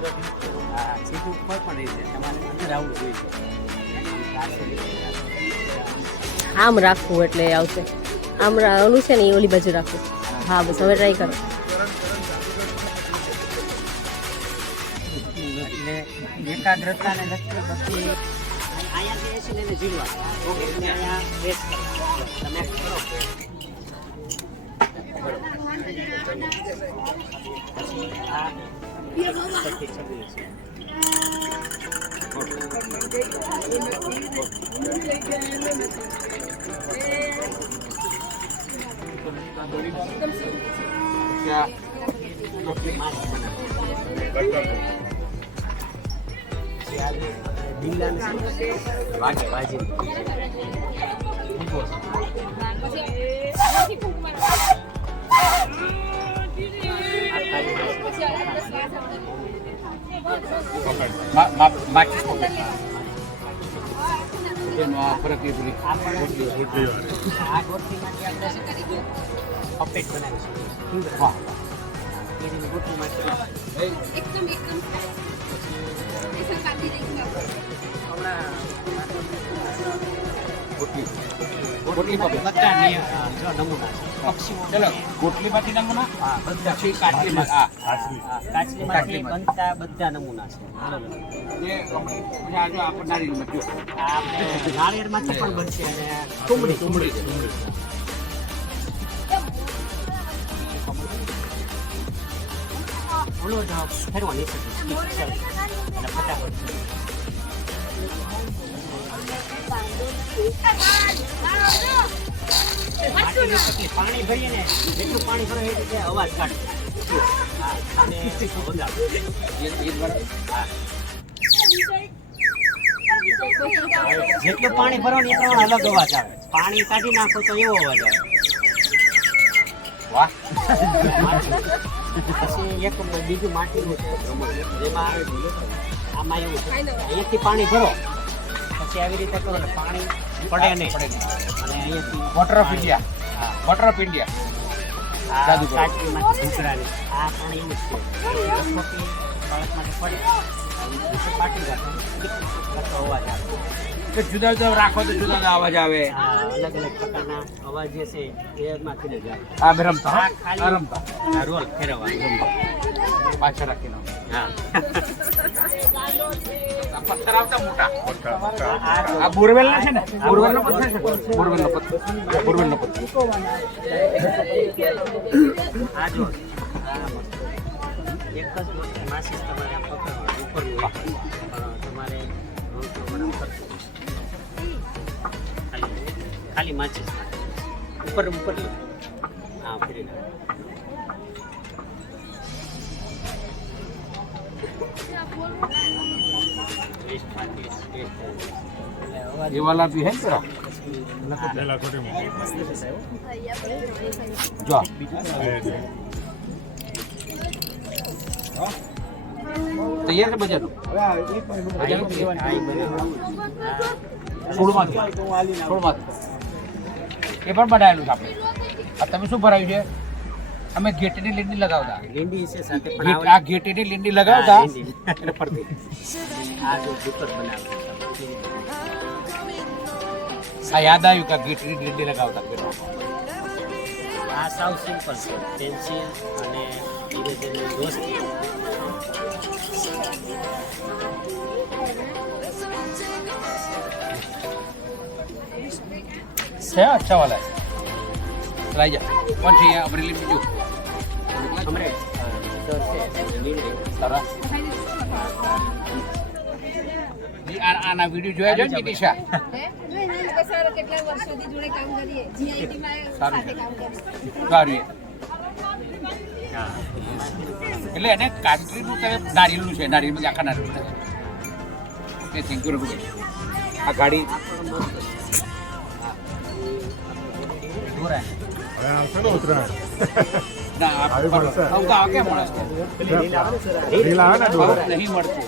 સીધું કોઈ પણ રીતે તમારે અંદર આવવું જોઈએ. આમ રાખવું એટલે આવશે. આમ ઓલું છે ને એ ઓલી બાજુ રાખવું. હા બસ હવે ટ્રાય કરો. એટલે એકાગ્રતાને લગતી બધી અહીંયાથી બેસીને એને જીવવા અહીંયા બેસ કરો તમે કરો. ગોટલીમાંથી નમૂના કાચલીમાંથી બનતા બધા નમૂના છે. નાળિયેરમાંથી પણ બનશે અને ટુમડી ઓલો જ ફેરવાની છે અને ફટાફટ પાણી ભરીએ ને જેટલું પાણી ભરે એ રીતે અવાજ કાઢે જેટલું પાણી ભરો ને એ પ્રમાણે અલગ અવાજ આવે. પાણી કાઢી નાખો તો એવો અવાજ આવે. વાહ. પછી એક બીજું માટીનું છે જેમાં આમાં એવું છે અહીંયાથી પાણી ભરો પછી આવી રીતે કરો ને પાણી પડે નહીં અને અહીંયાથી water of India. Water of India કાચલીમાંથી ભૂંગળાની આ પાણી એવું છે બાળકમાંથી પડે પાટી રાખે અવાજ આવે. જુદા જુદા રાખો તો જુદા જુદા અવાજ આવે. અલગ અલગ પ્રકારના અવાજ જે છે એમાંથી જ આવે. આ રમતા આ રોલ ફેરવવાનું પાછળ રાખીને. હા પથ્થર આવતા મોટા આ બોરવેલ ના છે ને બોરવેલનો પથ્થર છે. બોરવેલનો પથ્થર આ જો એક જ માસીસ તમારે આમ પકડવાનું ઉપરનું તમારે ખાલી માચીસ ઉપર હા ફરી ये वाला भी है तेरा जो तैयार है बजानो છોડમાં એ પણ બનાવેલું છે આપણે. આ તમે શું ભરાયું છે? અમે ઘેટીની લીંડી લગાવતા. લીંડી છે સાથે આ ઘેટીની લીંડી લગાવતા એટલે પડતી આ જો દુકર બનાવે આ યાદ આવ્યું કે ઘેટીની લીંડી લગાવતા. આ સાવ સિમ્પલ છે પેન્સિલ અને ઇરેઝરની દોસ્તી. છે अच्छा वाला है. लाइए कौन चाहिए अमरेली में जो हमरे सर से લીંડી सारा जी आना वीडियो જોયા જો ને દિશા કેટલા વર્ષોથી જોડે કામ કરીએ જીઆઈટી માં સાથે કામ કરીએ સારું. એટલે એને કાંટ્રીનું તે નારિયેળનું છે. નારિયેળનું આખા નારિયેળ એ થેન્ક યુ રઘુભાઈ. આ ગાડી નહીં મળતું.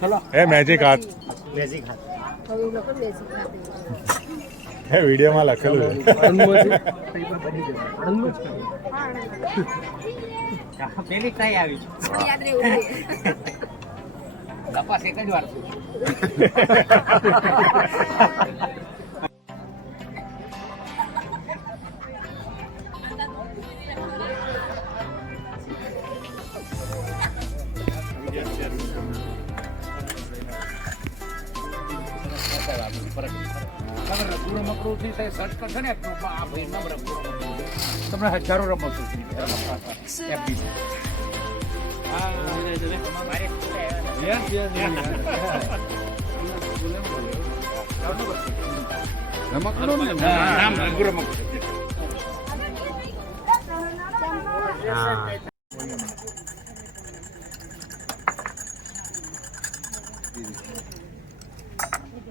ચલો એ મેજિક હાથ મેજિક હાથ હવે લોકો મેજિક હાથ હે વિડીયોમાં લખેલું પેલી ટ્રાય આવી છે. યાદ રહેવું જોઈએ. તપાસ એક જ વાર સર્ચ કરશો ને આ ભાઈ નામ રમતો તમને હજારો રમતો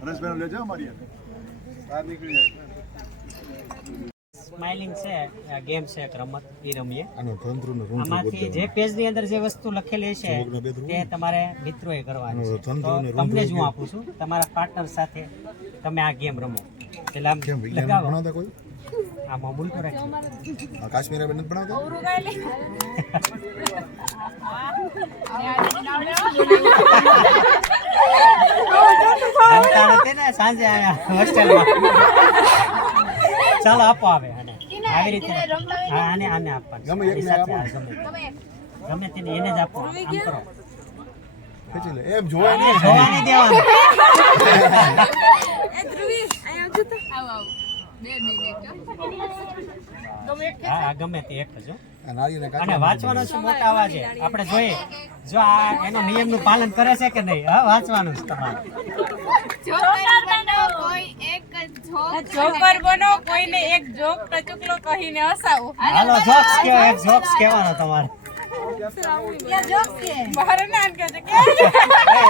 હરેશભાઈ લેજો અમારી બહાર નીકળી જાય સ્માઇલિંગ છે આ ગેમ છે એક રમત એ રમીએ. આનો તંત્રનો આમાંથી જે પેજ ની અંદર જે વસ્તુ લખેલી છે તે તમારે મિત્રોએ કરવાની છે. તો તમને જ હું આપું છું તમારા પાર્ટનર સાથે તમે આ ગેમ રમો. એટલે આમ કેમ વિજ્ઞાન લગાવો ભણાવતા કોઈ આમાં મૂલ તો રાખજો. આ કાશ્મીરી બેન ભણાવતા રમતા નથી ને સાંજે આવ્યા હોસ્ટેલમાં. ચાલો આપો આવે આને આવી રીતે હા આને આને આપવાનું ગમે એકને આની સાથે આપો. આ ગમે તેને એને જ આપો. આમ કરો ખેંચી લે એમ જોવાય નહીં જોવા નહીં દેવાનું. એ ધ્રુવી અહીંયા આવજો તો. આવ આવ. 2 મિનિટ. હા હા ગમે તે એક જ હો. આ નાળિયેરને અને કાઢી વાંચવાનો છે મોટા અવાજે આપણે જોઈએ જો આ એનો નિયમનું પાલન કરે છે કે નહીં. હા વાંચવાનું છે તમારે. જોકર બનો, કોઈને એક જોક ટચુકલો કહીને હસાવો. હાલો જોક્સ કહેવો એક જોક્સ કહેવાનો તમારે. બહાર ના કે છે કે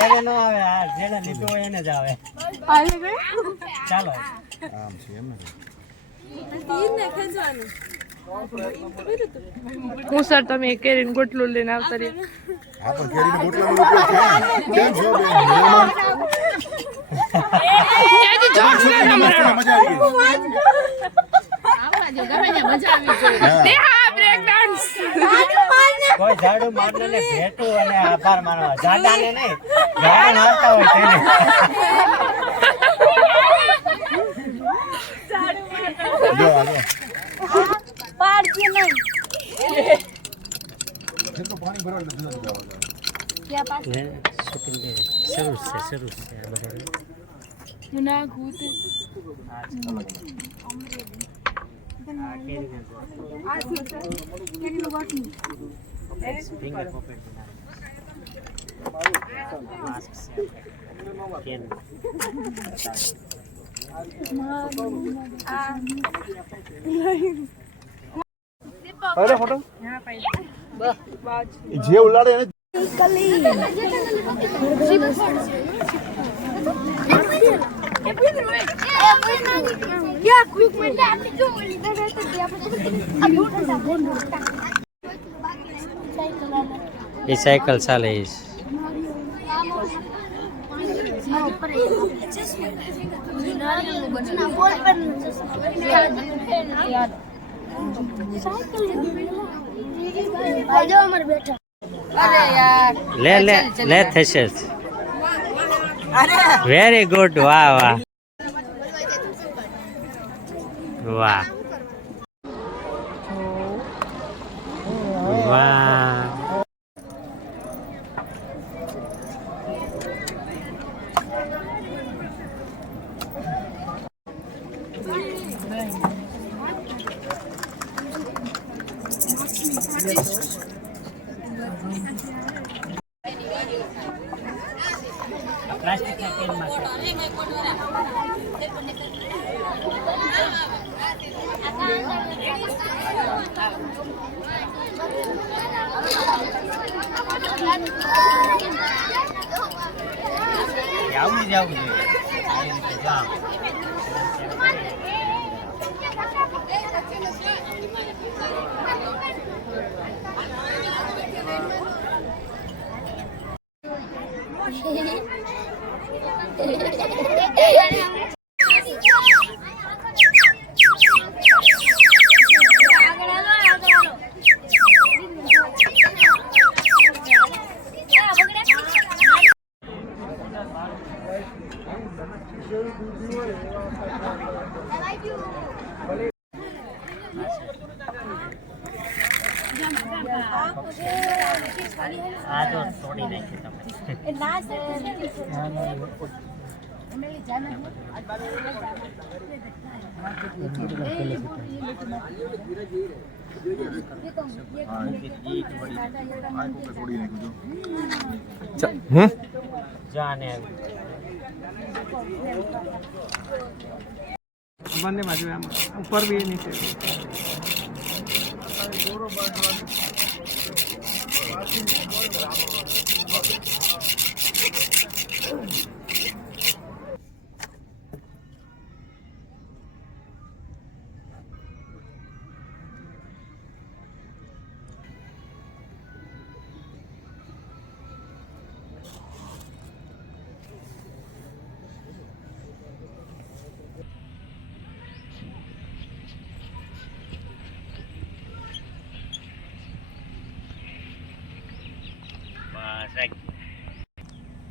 એને નો આવે આ જેને લીધું હોય એને જ આવે. ચાલો આમ છે એમ ને હું સર તમે કેરીન ગોટલું લઈને આવતા રહ્યા. આ પણ કેરીનો ગોટલાનો ઉપયોગ છે કેમ છો બેન મજા આવી ગઈ હા બ્રેક ડાન્સ. કોઈ ઝાડુ મારને ને ભેટું અને આભાર માનવા ઝાડાને નહીં ઝાડ મારતા હોય તેને. જો આગળ જેટલું પાણી ભરવા એટલે જુદા જુદા આવે. શરૂ છે આ બધા. ફિંગર પોકેટ માસ્ક છે કેન જે ઉલાડે એને એ સાયકલ ચાલે છે. લે લે લે થશે. વેરી ગુડ વાહ વાહ વાહ વાહ. પ્લાસ્ટિકના કેનમાં છે. આવું જ આવું જોઈએ આ રીતે જાઓ. થોડી નાખ્યું જાને બંને બાજુ આમ ઉપર બી નીચે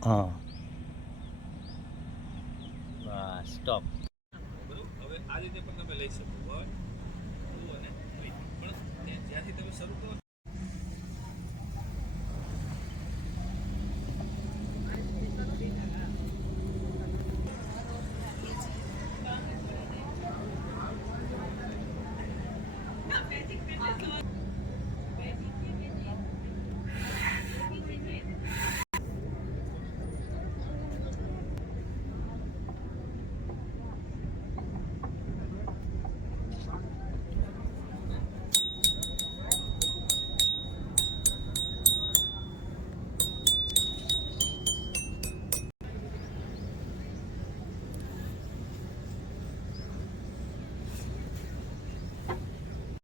હા બસ સ્ટોપ હવે આ રીતે પણ તમે લઈ શકો બરાબર અને પણ જ્યાંથી તમે શરૂ કરો